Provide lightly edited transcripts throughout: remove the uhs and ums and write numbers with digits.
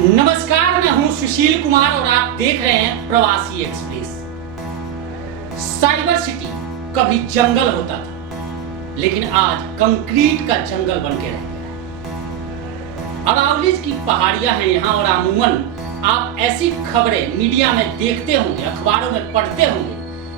नमस्कार, मैं हूं सुशील कुमार और आप देख रहे हैं प्रवासी एक्सप्रेस। साइबर सिटी कभी जंगल होता था, लेकिन आज कंक्रीट का जंगल बन के रह गया है। अरावलीज की पहाड़ियां हैं यहाँ और अमूमन आप ऐसी खबरें मीडिया में देखते होंगे, अखबारों में पढ़ते होंगे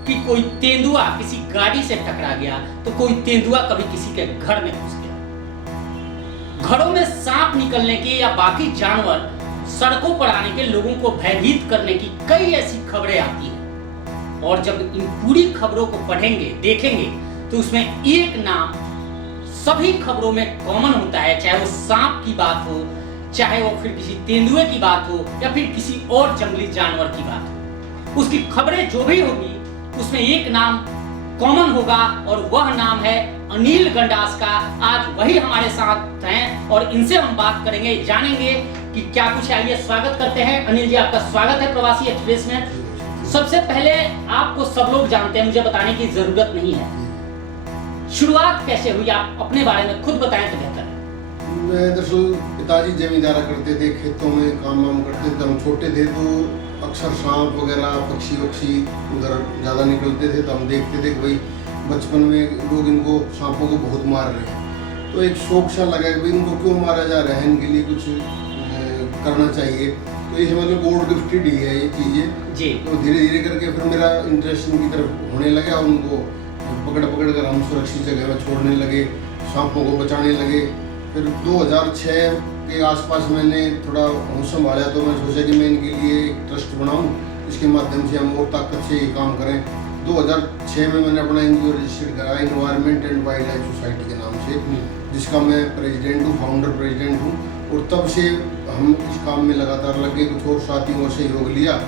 कि कोई तेंदुआ किसी गाड़ी से टकरा गया तो कोई तेंदुआ कभी किसी के घर में घुस गया। घरों में सांप निकलने के या बाकी जानवर सड़कों पर आने के लोगों को भयभीत करने की कई ऐसी खबरें आती हैं और जब इन पूरी खबरों को पढ़ेंगे, देखेंगे तो उसमें एक नाम सभी खबरों में कॉमन होता है, चाहे वो सांप की बात हो, चाहे वो फिर किसी तेंदुए की बात हो या फिर किसी और जंगली जानवर की बात हो। उसकी खबरें जो भी होगी उसमें एक नाम कॉमन होगा और वह नाम है अनिल गंडास का। आज वही हमारे साथ हैं और इनसे हम बात करेंगे, जानेंगे कि क्या कुछ है। आइए स्वागत करते हैं अनिल जी, आपका स्वागत है प्रवासी एक्सप्रेस में। सबसे पहले आपको सब लोग जानते हैं, मुझे बताने की जरूरत नहीं है, शुरुआत कैसे हुई आप अपने बारे में खुद बताएं तो बेहतर है। मैं दरअसल पिताजी जमींदारा करते थे, खेतों में काम वाम करते थे। हम छोटे थे तो अक्सर सांप वगैरह पक्षी वक्षी उधर ज़्यादा निकलते थे तो हम देखते थे कि भाई बचपन में लोग इनको सांपों को बहुत मार रहे हैं, तो एक शौक सा लगा कि भाई इनको क्यों मारा जा रहा है, इनके लिए कुछ करना चाहिए। तो ये मतलब गॉड गिफ्टेड ही है ये चीज़ें जी। तो धीरे धीरे करके फिर मेरा इंटरेस्ट इनकी तरफ होने लगा, उनको पकड़ पकड़ कर हम सुरक्षित जगह में छोड़ने लगे, सांपों को बचाने लगे। फिर 2006 के आसपास मैंने थोड़ा होश संभाला तो मैं सोचा कि मैं इनके लिए एक ट्रस्ट बनाऊं, इसके माध्यम से हम और ताकत से ये काम करें। 2006 में मैंने अपना एनजीओ रजिस्टर्ड करा environment and wild life society के नाम से, जिसका मैं प्रेसिडेंट हूँ, फाउंडर प्रेसिडेंट हूँ। और तब से हम इस काम में लगातार लगे, कुछ और साथियों से सहयोग लिया,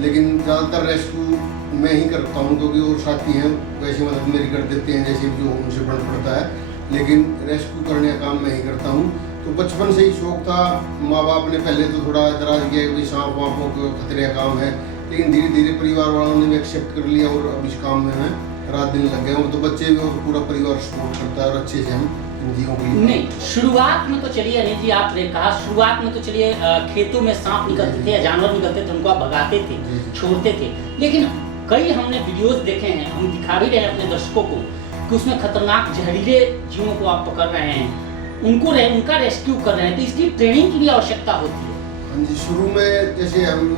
लेकिन ज़्यादातर रेस्क्यू मैं ही करता हूँ क्योंकि और साथी हैं वैसे मदद मेरी कर देते हैं जैसे जो उनसे बन पड़ता है, लेकिन रेस्क्यू करने का काम मैं ही करता हूँ। तो बचपन से ही शौक था। माँ बाप ने पहले तो थोड़ा एतराज़ किया कि भाई सांप वापों को खतरे का काम है, लेकिन धीरे धीरे परिवार वालों ने भी एक्सेप्ट कर लिया और अब इस काम में मैं रात दिन लग गया हूँ। तो बच्चे भी और पूरा परिवार सपोर्ट करता है और अच्छे से हम जीवों के लिए। नहीं, शुरुआत में तो चलिए अनिल जी, आपने कहा शुरुआत में तो चलिए खेतों में सांप निकलते थे या जानवर निकलते थे, उनको आप भगाते थे, छोड़ते थे, लेकिन कई हमने वीडियोस देखे हैं, हम दिखा भी रहे हैं अपने दर्शकों को कि उसमें खतरनाक जहरीले जीवों को आप पकड़ रहे हैं, उनका रेस्क्यू कर रहे हैं, तो इसकी ट्रेनिंग की भी आवश्यकता होती है। हाँ जी, शुरू में जैसे हम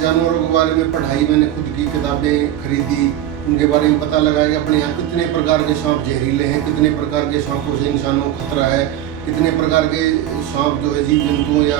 जानवरों के बारे में पढ़ाई, मैंने खुद की किताबें खरीदी, उनके बारे में पता लगा कि अपने यहाँ कितने प्रकार के सांप जहरीले हैं, कितने प्रकार के सांपों से इंसानों को खतरा है, कितने प्रकार के सांप जो है जीव जंतुओं या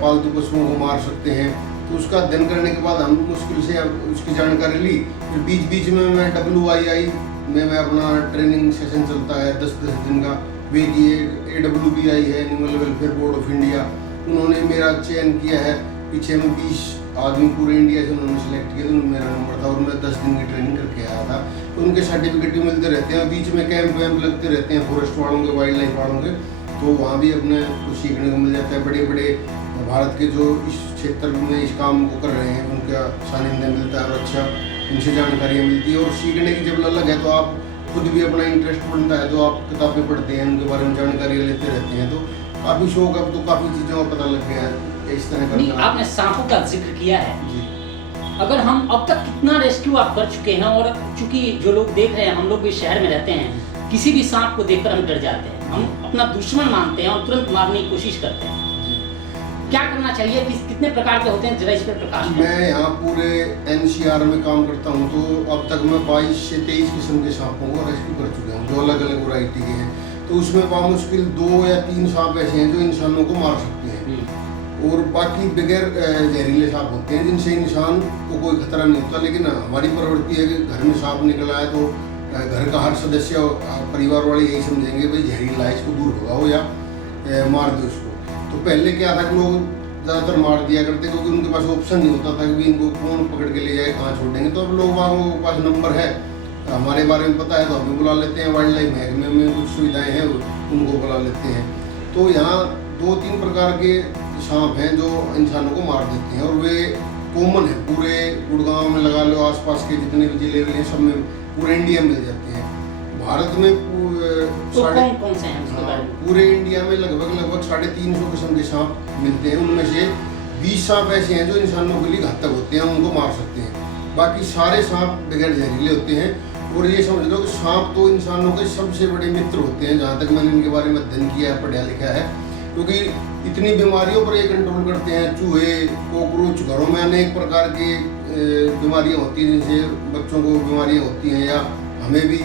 पालतू पशुओं को मार सकते हैं। तो उसका अध्ययन करने के बाद हम मुश्किल से उसकी जानकारी ली। फिर बीच बीच में मैं WII में मैं अपना ट्रेनिंग सेशन चलता है 10-10 दिन का, वे किए। AWBI है, animal welfare board of India, उन्होंने मेरा चयन किया है। पीछे में 20 आदमी पूरे इंडिया से उन्होंने सेलेक्ट किया, तो मेरा नंबर था और मैं 10 दिन की ट्रेनिंग करके आया था। तो उनके सर्टिफिकेट भी मिलते रहते हैं, बीच में कैंप वैम्प लगते रहते हैं फॉरेस्ट वालों के, वाइल्ड लाइफ वालों के, तो वहाँ भी अपने कुछ सीखने को मिल जाता है। बड़े बड़े भारत के जो इस क्षेत्र में इस काम को कर रहे हैं उनका सानिध्य मिलता है और अच्छा उनसे जानकारियाँ मिलती है। और सीखने की जब लग है तो आप खुद भी अपना इंटरेस्ट बनता है, तो आप किताबें पढ़ते हैं, उनके बारे में जानकारी लेते रहते हैं, तो काफ़ी शौक अब तो काफ़ी चीज़ों का पता लग गया है इस तरह का। आपने सांपों का जिक्र किया है जी, अगर हम अब तक कितना रेस्क्यू आप कर चुके हैं, और चूंकि जो लोग देख रहे हैं, हम लोग भी शहर में रहते हैं, किसी भी सांप को देखकर हम डर जाते हैं, हम अपना दुश्मन मानते हैं और तुरंत मारने की कोशिश करते हैं। क्या करना चाहिए, कितने प्रकार के होते हैं, जरा इस पर प्रकाश डालें। मैं यहाँ पूरे NCR में काम करता हूँ, तो अब तक मैं 22 से 23 किस्म के सांपों को रेस्क्यू कर चुका हूँ, जो अलग अलग वैरायटी के हैं। तो उसमें बामुश्किल 2 या 3 सांप ऐसे हैं जो इंसानों को मार सकते हैं, और बाकी बगैर जहरीले सांप होते हैं जिनसे इंसान को कोई खतरा नहीं होता। लेकिन हमारी प्रवृत्ति है कि घर में सांप निकला है तो घर का हर सदस्य परिवार वाले यही समझेंगे भाई जहरीला है, इसको दूर भगाओ या मार दो इसको। तो पहले क्या था कि लोग ज़्यादातर मार दिया करते क्योंकि उनके पास ऑप्शन नहीं होता था कि इनको कौन पकड़ के ले जाए, कहाँ छोड़ेंगे। तो अब लोगों के पास नंबर है, हमारे बारे में पता है, तो हमें बुला लेते हैं। वाइल्ड लाइफ महकमे में कुछ सुविधाएँ हैं, उनको बुला लेते हैं। तो यहाँ 2-3 प्रकार के सांप हैं जो इंसानों को मार देते हैं, और वे कॉमन है पूरे गुड़गांव में, लगा लो आसपास के जितने भी जिले हैं सब में, पूरे इंडिया में मिल जाते हैं। भारत में तो कौन से हैं? पूरे इंडिया में लगभग 350 किस्म के सांप मिलते हैं। उनमें से 20 सांप ऐसे हैं जो इंसानों के लिए घातक होते हैं, उनको मार सकते हैं। बाकी सारे सांप बगैर जहरीले होते हैं। और ये समझ लो कि सांप तो इंसानों के सबसे बड़े मित्र होते हैं, जहाँ तक मैंने इनके बारे में अध्ययन किया है, पढ़ा लिखा है। क्योंकि इतनी बीमारियों पर ये कंट्रोल करते हैं। चूहे, कॉकरोच, घरों में अनेक प्रकार की बीमारियाँ होती हैं, जिनसे बच्चों को बीमारियाँ होती हैं या हमें भी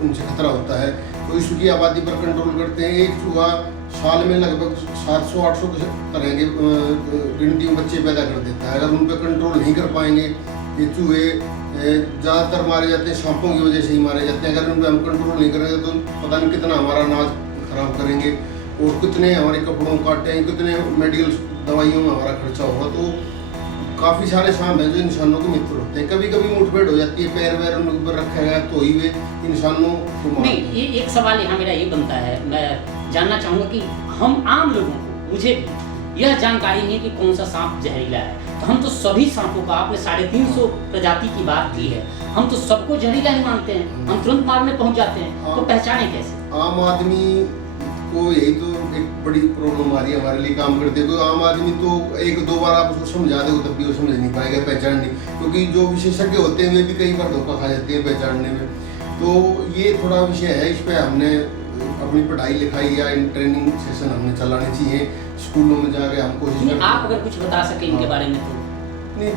उनसे खतरा होता है। तो इसकी आबादी पर कंट्रोल करते हैं। एक चूहा साल में लगभग 700-800 तरह के गिनती में बच्चे पैदा कर देता है। अगर उन पर कंट्रोल नहीं कर पाएंगे, ये चूहे ज़्यादातर मारे जाते हैं सांपों की वजह से ही मारे जाते हैं। अगर उन पर हम कंट्रोल नहीं करेंगे तो पता नहीं कितना हमारा अनाज खराब करेंगे और कितने हमारे कपड़ों काटे हैं, कितने मेडिकल दवाइयों में हमारा खर्चा होगा। तो काफ़ी सारे सांप हैं जो इंसानों के मित्र होते हैं। कभी कभी मुठभेड़ हो जाती है, पैर वैर उन ऊपर रखा गया तो ही वे इंसानों को मारते हैं। नहीं, ये एक सवाल यहाँ मेरा ये बनता है, मैं जानना चाहूँगा कि हम आम लोगों को, मुझे भी यह जानकारी नहीं कि कौन सा सांप जहरीला है। तो हम तो सभी सांपों का, आपने 350 प्रजाति की बात की है, हम तो सबको जहरीला ही मानते हैं, हम तुरंत मारने पहुँच जाते हैं। तो पहचाने कैसे? आम आदमी को यही तो एक बड़ी प्रॉब्लम आ रही है हमारे लिए काम करते हुए। आम आदमी तो 1-2 बार आप उसको समझा दो तब भी वो समझ नहीं पाएगा, पहचान नहीं। क्योंकि जो विशेषज्ञ होते हैं वे भी कई बार धोखा खा जाते हैं पहचानने में। तो ये थोड़ा विषय है, इस पर हमने अपनी पढ़ाई लिखाई या ट्रेनिंग सेशन हमने चलाने चाहिए स्कूलों में जाके। हम कोशिश आप अगर कुछ बता सके इनके बारे में तो। नहीं,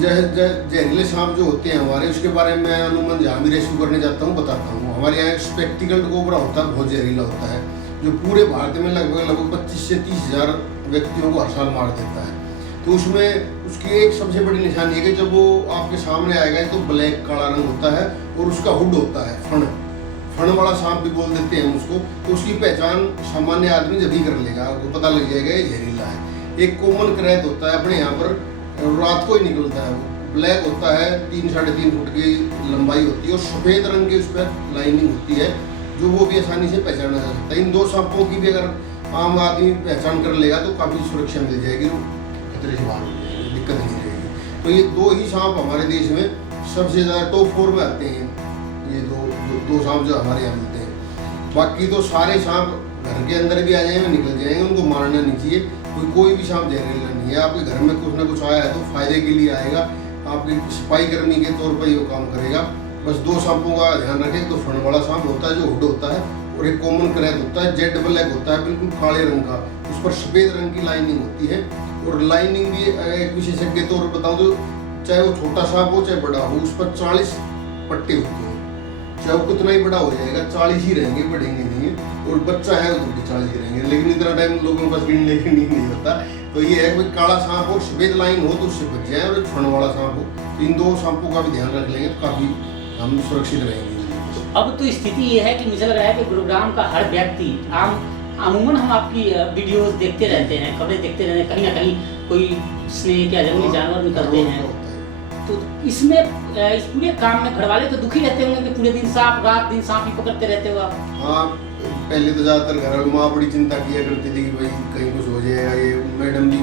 जहरीले सांप जो होते हैं हमारे, उसके बारे में मैं अनुमान जहाँ भी रेस्क्यू करने जाता हूँ बताता हूँ। हमारे यहाँ एक स्पेक्टिकल कोबरा होता है, बहुत जहरीला होता है, जो पूरे भारत में लगभग 25 से 30 हज़ार व्यक्तियों को हर साल मार देता है। तो उसमें उसकी एक सबसे बड़ी निशानी है कि जब वो आपके सामने आएगा तो ब्लैक काला रंग होता है और उसका हुड होता है, फण वाला सांप भी बोल देते हैं उसको। तो उसकी पहचान सामान्य आदमी जब ही कर लेगा, उसको पता लग जाएगा ये जहरीला है। एक कॉमन क्रैत होता है अपने यहाँ पर, रात को ही निकलता है, वो ब्लैक होता है, 3-3.5 फुट की लंबाई होती है और सफ़ेद रंग की उस पर लाइनिंग होती है, जो वो भी आसानी से पहचाना जा सकता है। इन 2 सांपों की भी अगर आम आदमी पहचान कर लेगा तो काफ़ी सुरक्षा मिल जाएगी, खतरे से बाहर हो जाएगी, दिक्कत नहीं रहेगी। तो ये 2 ही सांप हमारे देश में सबसे ज़्यादा टॉप 4 में आते हैं, ये दो सांप जो हमारे यहाँ मिलते हैं। बाकी तो सारे सांप घर के अंदर भी आ जाएंगे, निकल जाएंगे, उनको मारना नहीं चाहिए। कोई भी सांप जहरीला नहीं है। आपके घर में कुछ ना कुछ आया है तो फायदे के लिए आएगा, आपकी सफाई कर्मी के तौर पर ये काम करेगा। बस 2 सांपों का ध्यान रखें। तो फण वाला सांप होता है जो हुड होता है, और एक कॉमन क्रैत होता है, जेड ब्लैक होता है, बिल्कुल काले रंग का, उस पर सफ़ेद रंग की लाइनिंग होती है। और लाइनिंग भी एक विशेषज्ञ तौर पर बताऊँ तो चाहे वो छोटा सांप हो चाहे बड़ा हो, उस पर 40 पट्टे होते हैं। चाहे वो कितना ही बड़ा हो जाएगा, 40 ही रहेंगे, बढ़ेंगे नहीं। और बच्चा है तो भी 40 ही रहेंगे, लेकिन इतना टाइम लोगों के पास गिनने के नहीं होता। तो ये है कोई काला सांप हो, सफ़ेद लाइन हो तो उससे बच जाए, और फण वाला सांप हो तो इन 2 सांपों का भी ध्यान रख लेंगे तो काफ़ी हम सुरक्षित रहेंगे। अब तो स्थिति ये है कि मुझे लग रहा है कि गुरुग्राम का हर व्यक्ति, अमूमन हम आपकी वीडियोस देखते रहते हैं, खबरें देखते रहते हैं, कहीं ना कहीं कोई स्नेक या जंगली जानवर निकलते हैं। तो इसमें इस पूरे काम में घरवाले तो दुखी रहते होंगे कि पूरे दिन सांप, रात दिन सांप ही पकड़ते रहते हो आप। हाँ, पहले तो ज़्यादातर घर वाली माँ बड़ी चिंता किया करती थी कि भाई कहीं कुछ हो जाएगा। ये मैडम भी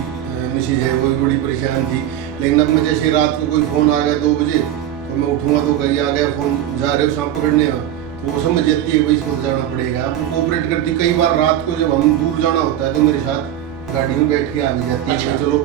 मिसेज है, वो भी बड़ी परेशान थी। लेकिन अब मैं जैसे रात को कोई फ़ोन आ गया 2 बजे तो मैं उठूँगा तो कहीं आ गया फ़ोन, जा रहे हो सांप पकड़ने में, तो वो समझ जाती है भाई इसको तो जाना पड़ेगा। अब कोऑपरेट करती। कई बार रात को जब हम दूर जाना होता है तो मेरे साथ गाड़ी में बैठ के आ भी जाती है। अच्छा। चलो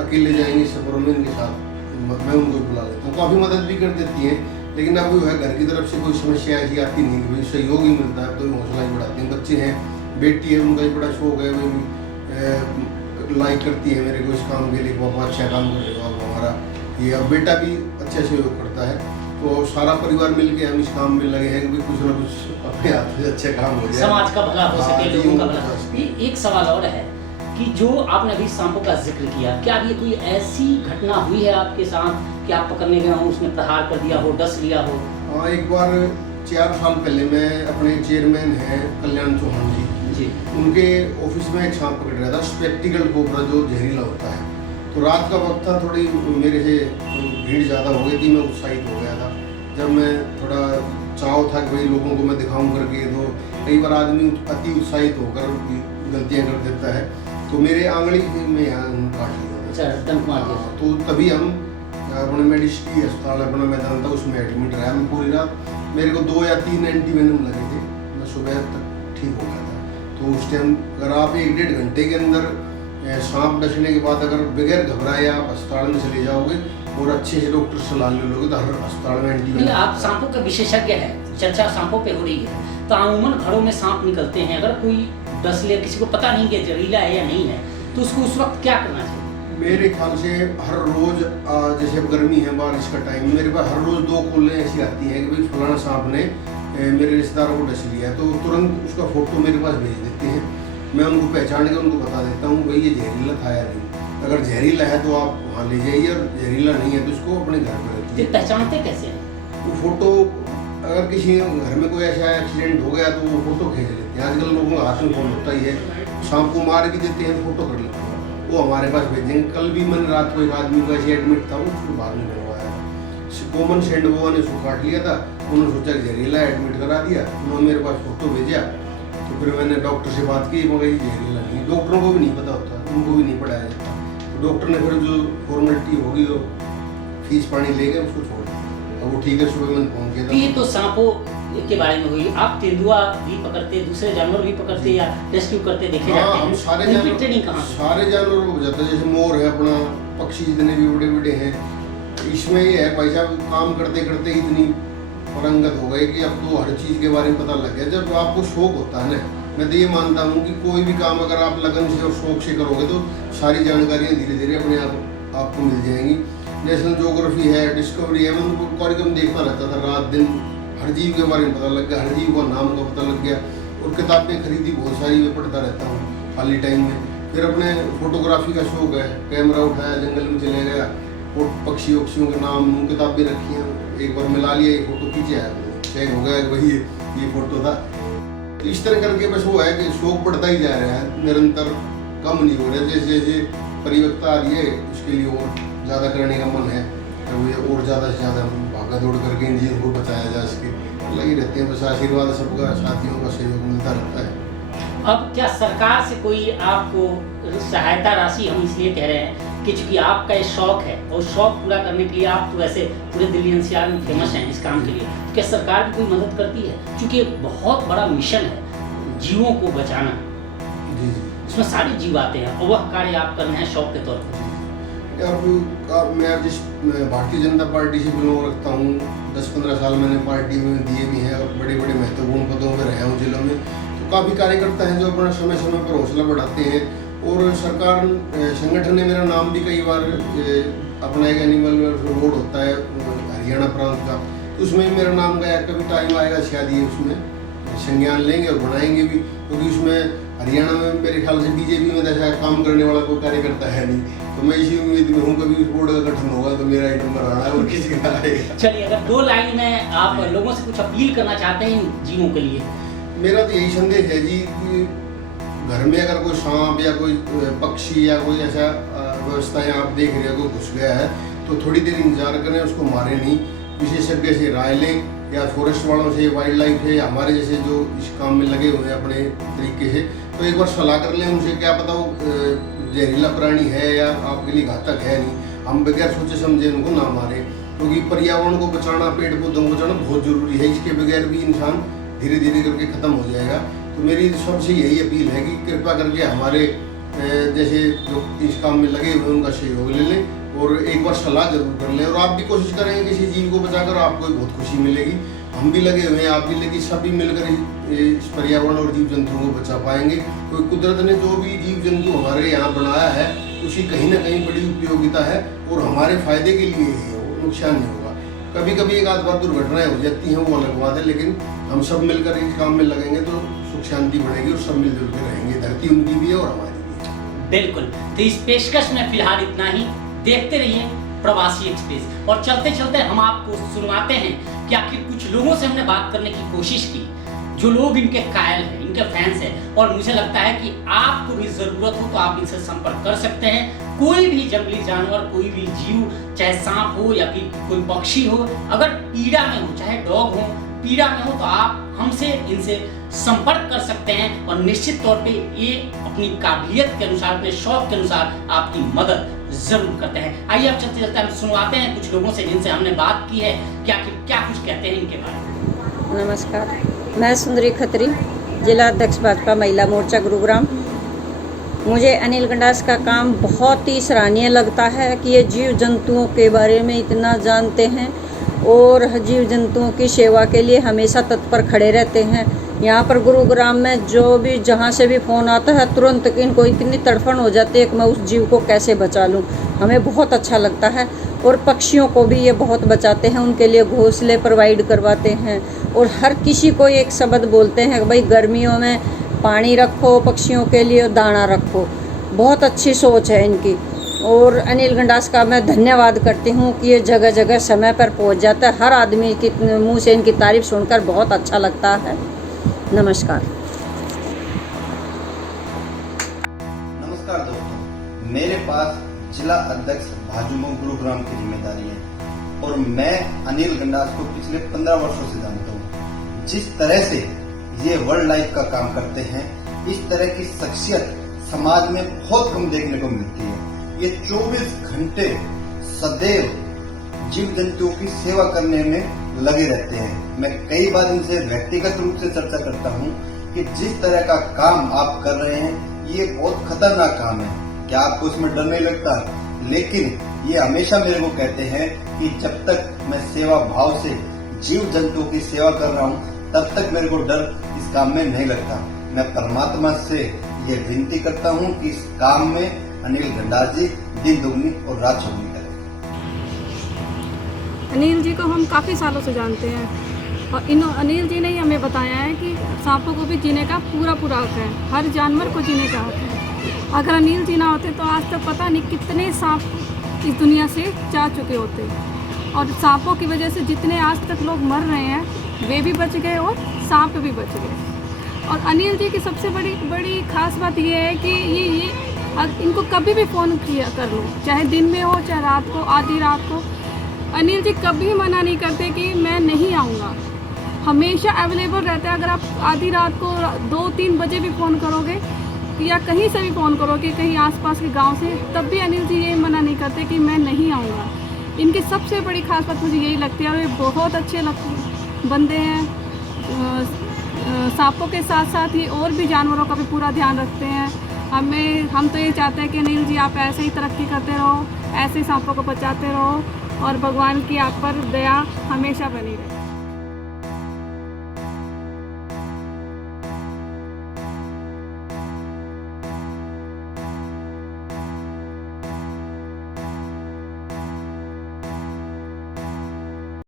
अकेले जाएंगे सफरों में, इनके साथ मैं उनको बुला लेता हूँ, काफ़ी मदद भी कर देती हैं। लेकिन अब वो है घर की तरफ से कोई समस्या ऐसी आती नहीं कि भाई सहयोग ही मिलता है, तो हौसला ही बढ़ाते हैं। बच्चे हैं, बेटी है, उनका ही बड़ा शौक है, वो भी लाइक करती है मेरे को इस काम के लिए, पापा अच्छा काम कर रहे हो आप हमारा ये। अब बेटा भी अच्छा सहयोग करता है। तो सारा परिवार मिलके हम इस काम में लगे हैं कि कुछ ना कुछ अपने हाथ से अच्छा काम हो जाए, समाज का भला हो सके, लोगों का भला। ये एक सवाल और है कि जो आपने अभी सांपों का जिक्र किया, क्या ये कोई ऐसी घटना हुई है आपके साथ कि आप पकड़ने गए हो, उसने प्रहार कर दिया हो, डस लिया हो? हाँ, एक बार 4 साल पहले मैं अपने चेयरमैन हैं कल्याण चौहान जी, उनके ऑफिस में एक सांप पकड़ रहा था, स्पेक्टिकल कोबरा जो जहरीला होता है। तो रात का वक्त था, थोड़ी मेरे से भीड़ ज़्यादा हो गई थी, मैं उत्साहित हो गया था। जब मैं थोड़ा चाव था कि भाई लोगों को मैं दिखाऊं करके, तो कई बार आदमी अति उत्साहित होकर गलतियां कर देता है। तो मेरे आंगली में यहाँ काट लिया। तो तभी हम अपने मेडिसिटी अस्पताल अपना मैदान था, उसमें एडमिट रहा मैं पूरी रात। मेरे को 2 या 3 एंटीवेनम लगे थे, मैं सुबह तक ठीक हो गया था। तो उस टाइम अगर आप 1-1.5 घंटे के अंदर सांप डसने के बाद अगर बगैर घबराए आप अस्पताल में चले जाओगे और अच्छे से डॉक्टर से सलाह ले लोगे तो हर अस्पताल में नहीं, आप सांपों के विशेषज्ञ हैं, चर्चा सांपों पे हो रही है, तो अमूमन घरों में सांप निकलते हैं, अगर कोई डस ले, किसी को पता नहीं कि जहरीला है या नहीं है, तो उसको उस वक्त क्या करना चाहिए? मेरे ख्याल से हर रोज जैसे अब गर्मी है, बारिश का टाइम, मेरे पास हर रोज 2 कॉलें ऐसी आती हैं कि भाई फलाना सांप ने मेरे रिश्तेदारों को डस लिया है, तो तुरंत उसका फोटो मेरे पास भेज देते हैं। मैं उनको पहचान के उनको बता देता हूँ भाई ये जहरीला था या नहीं। अगर जहरीला है तो आप वहाँ ले जाइए, और जहरीला नहीं है तो उसको अपने घर पर रखिए। पहचानते कैसे हैं? वो फोटो, अगर किसी घर में कोई ऐसा एक्सीडेंट हो गया तो वो फोटो खींच लेते हैं। आजकल लोगों का हाथ में फोन होता ही है, सांप को मार भी देते हैं, फोटो कर लेते हैं, वो हमारे पास भेजेंगे। कल भी मैंने रात को एक आदमी को ऐसे एडमिट था, उसको बाद में करवाया, कॉमन सेंड वो ने उसको काट लिया था, उन्होंने सोचा कि जहरीला एडमिट करा दिया, उन्होंने मेरे पास फोटो भेजा, तो फिर मैंने डॉक्टर से बात की, मगर ये जहरीला नहीं। डॉक्टरों को भी नहीं पता होता, उनको भी नहीं पढ़ाया जाता, तो डॉक्टर ने फिर जो फॉर्मेलिटी होगी वो फीस पानी ले गए, उसको छोड़ दिया। अब वो ठीक है, सुबह मैंने फोन किया था। ये तो सांपों के बारे में हुई, आप तेंदुआ भी पकड़ते, दूसरे जानवर भी पकड़ते या रेस्क्यू करते देखे जाते हैं? हम सारे जानवर, ट्रेनिंग कहाँ से? सारे जानवरों को बचाते हैं, जैसे मोर है अपना, पक्षी जितने भी बड़े बड़े हैं। इसमें ये है भाई साहब, काम करते करते इतनी परंगत हो गई कि अब तो हर चीज़ के बारे में पता लग गया। जब आपको शौक होता है ना, मैं तो ये मानता हूँ कि कोई भी काम अगर आप लगन से और शौक से करोगे तो सारी जानकारियाँ धीरे धीरे अपने आप आपको मिल जाएंगी। नेशनल ज्योग्राफी है, डिस्कवरी है, मैं कार्यक्रम देखता रहता था रात दिन, हर जीव के बारे में पता लग गया, हर जीव का नाम का पता लग गया, और किताबें खरीदी बहुत सारी, मैं पढ़ता रहता हूँ खाली टाइम में। फिर अपने फोटोग्राफी का शौक है, कैमरा उठाया, जंगल में चले गया, और पक्षी वक्षियों के नाम किताबें रखी हैं, एक बार मिला लिया, एक फोटो खींचा है, चेक हो गया कि भाई ये फोटो था। तो इस तरह करके बस वो है कि शौक बढ़ता ही जा रहा है, निरंतर कम नहीं हो रहा। जैसे जैसे परिपक्वता आ रही है, उसके लिए और ज़्यादा करने का मन है, तो ये और ज़्यादा से ज़्यादा भागा दौड़ करके इन चीज़ों को बचाया जा सके, लगे रहते हैं। बस आशीर्वाद सबका, साथियों का सहयोग मिलता रहता है। अब क्या सरकार से कोई आपको सहायता राशि, हम इसलिए कह रहे हैं कि चूंकि आपका ये शौक है, और शौक पूरा करने के लिए आप तो वैसे पूरे दिल्ली एनसीआर में फेमस हैं इस काम के लिए, तो क्या सरकार भी कोई मदद करती है? क्योंकि एक बहुत बड़ा मिशन है जीवों को बचाना, जी इसमें सारे जीव आते हैं, और वह कार्य आप कर रहे हैं शौक के तौर पर। अब मैं जिस भारतीय जनता पार्टी से बिलोंग रखता हूँ, 10-15 साल मैंने पार्टी में दिए भी हैं, और बड़े बड़े महत्वपूर्ण पदों पर रहा हूँ जिलों में, तो काफ़ी कार्यकर्ता हैं जो अपना समय समय पर हौसला बढ़ाते हैं। और सरकार संगठन ने मेरा नाम भी कई बार, अपना एक एनिमल अवार्ड होता है हरियाणा प्रांत का, तो उसमें मेरा नाम गया। कभी टाइम आएगा शायद ये उसमें संज्ञान लेंगे और बनाएंगे भी, क्योंकि उसमें हरियाणा में मेरे ख्याल से बीजेपी में ऐसा काम करने वाला कोई कार्यकर्ता है नहीं, तो मैं इसी उम्मीद में हूँ कभी उस बोर्ड का गठन होगा तो मेरा ही नंबर आना है और किसी का आएगा। चलिए, अगर 2 लाइन में आप लोगों से कुछ अपील करना चाहते हैं इन जीवों के लिए? मेरा तो यही संदेश है जी कि घर में अगर कोई सांप या कोई पक्षी या कोई ऐसा व्यवस्थाएं आप देख रहे हो कोई घुस गया है, तो थोड़ी देर इंतजार करें, उसको मारे नहीं, विशेषज्ञ से राय लें, या फॉरेस्ट वालों से, वाइल्ड लाइफ है, हमारे जैसे जो इस काम में लगे हुए हैं अपने तरीके से, तो एक बार सलाह कर लें उनसे। क्या पता वो जहरीला प्राणी है या आपके लिए घातक है नहीं, हम बगैर सोचे समझे उनको ना मारें, क्योंकि पर्यावरण को बचाना, पेड़ पौधों को बचाना बहुत जरूरी है। इसके बगैर भी इंसान धीरे धीरे करके ख़त्म हो जाएगा। तो मेरी सबसे यही अपील है कि कृपया करके हमारे जैसे जो इस काम में लगे हुए उनका सहयोग ले लें, और एक बार सलाह जरूर कर लें, और आप भी कोशिश करेंगे किसी जीव को बचाकर, आपको भी बहुत खुशी मिलेगी। हम भी लगे हुए हैं, आप भी लगे, सभी मिलकर इस पर्यावरण और जीव जंतुओं को बचा पाएंगे। कोई कुदरत ने जो भी जीव जंतु हमारे यहाँ बनाया है, उसकी कहीं ना कहीं बड़ी उपयोगिता है, और हमारे फायदे के लिए है, वो नुकसान नहीं होगा। कभी कभी एक आध बार दुर्घटनाएं हो जाती हैं, वो अलग बात है, लेकिन हम सब मिलकर इस काम में लगेंगे तो सुख शांति बढ़ेगी, और सब मिलजुल कर रहेंगे। धरती उनकी भी है और हमारी भी है। बिल्कुल। तो इस पेशकश में फिलहाल इतना ही। देखते रहिए प्रवासी एक्सप्रेस, और चलते चलते हम आपको सुनवाते हैं कि आखिर कुछ लोगों से हमने बात करने की कोशिश की, जो लोग इनके कायल हैं, इनके फैंस हैं, और मुझे लगता है कि आपको भी ज़रूरत हो तो आप इनसे संपर्क कर सकते हैं। कोई भी जंगली जानवर, कोई भी जीव, चाहे सांप हो या फिर कोई पक्षी हो, अगर पीड़ा में हो, चाहे डॉग हो, पीड़ा में हो, तो आप हमसे, इनसे संपर्क कर सकते हैं, और निश्चित तौर पे ये अपनी काबिलियत के अनुसार, अपने शौक के अनुसार आपकी मदद जरूर करते हैं। आइए अब चलते चलते हम सुनवाते हैं कुछ लोगों से जिनसे हमने बात की है, क्या कुछ कहते हैं इनके बारे में। नमस्कार, मैं सुंदरी खत्री, जिला अध्यक्ष भाजपा महिला मोर्चा गुरुग्राम। मुझे अनिल गंडास का काम बहुत ही सराहनीय लगता है कि ये जीव जंतुओं के बारे में इतना जानते हैं और जीव जंतुओं की सेवा के लिए हमेशा तत्पर खड़े रहते हैं। यहाँ पर गुरुग्राम में जो भी जहाँ से भी फ़ोन आता है तुरंत इनको इतनी तड़फन हो जाती है कि मैं उस जीव को कैसे बचा लूँ। हमें बहुत अच्छा लगता है। और पक्षियों को भी ये बहुत बचाते हैं, उनके लिए घोंसले प्रोवाइड करवाते हैं और हर किसी को एक शब्द बोलते हैं कि भाई गर्मियों में पानी रखो, पक्षियों के लिए दाना रखो। बहुत अच्छी सोच है इनकी और अनिल गंडास का मैं धन्यवाद करती हूँ कि ये जगह जगह समय पर पहुँच जाता है। हर आदमी के मुँह से इनकी तारीफ सुनकर बहुत अच्छा लगता है। नमस्कार। नमस्कार दोस्तों, मेरे पास जिला अध्यक्ष भाजपा गुरुग्राम की जिम्मेदारी है और मैं अनिल गंडास को पिछले 15 वर्षों से जानता हूँ। जिस तरह से ये वर्ल्ड लाइफ का काम करते हैं, इस तरह की शख्सियत समाज में बहुत कम देखने को मिलती है। ये 24 घंटे सदैव जीव जंतुओं की सेवा करने में लगे रहते हैं। मैं कई बार इनसे व्यक्तिगत रूप से चर्चा करता हूँ कि जिस तरह का काम आप कर रहे हैं ये बहुत खतरनाक काम है, क्या आपको इसमें डर नहीं लगता? लेकिन ये हमेशा मेरे को कहते हैं कि जब तक मैं सेवा भाव से जीव जंतुओं की सेवा कर रहा हूँ तब तक मेरे को डर इस काम में नहीं लगता। मैं परमात्मा से ये विनती करता हूँ कि इस काम में अनिल गंडास जी दिन दुगनी और रात चौगुनी करें। अनिल जी को हम काफ़ी सालों से जानते हैं और अनिल जी ने ही हमें बताया है कि सांपों को भी जीने का पूरा हक है, हर जानवर को जीने का हक है। अगर अनिल जी ना होते तो आज तक पता नहीं कितने सांप इस दुनिया से जा चुके होते और सांपों की वजह से जितने आज तक लोग मर रहे हैं वे भी बच गए और सांप भी बच गए। और अनिल जी की सबसे बड़ी खास बात ये है कि ये इनको कभी भी फ़ोन किया कर लो, चाहे दिन में हो चाहे रात को, आधी रात को, अनिल जी कभी मना नहीं करते कि मैं नहीं आऊँगा। हमेशा अवेलेबल रहते हैं। अगर आप आधी रात को 2-3 बजे भी फ़ोन करोगे या कहीं से भी फ़ोन करोगे, कहीं आसपास के गांव से, तब भी अनिल जी ये मना नहीं करते कि मैं नहीं आऊँगा। इनकी सबसे बड़ी खास बात मुझे यही लगती है और ये बहुत अच्छे बंदे हैं। सांपों के साथ साथ ही और भी जानवरों का भी पूरा ध्यान रखते हैं। हम तो ये चाहते हैं कि अनिल जी आप ऐसे ही तरक्की करते रहो, ऐसे ही सांपों को बचाते रहो और भगवान की आप पर दया हमेशा बनी रहे।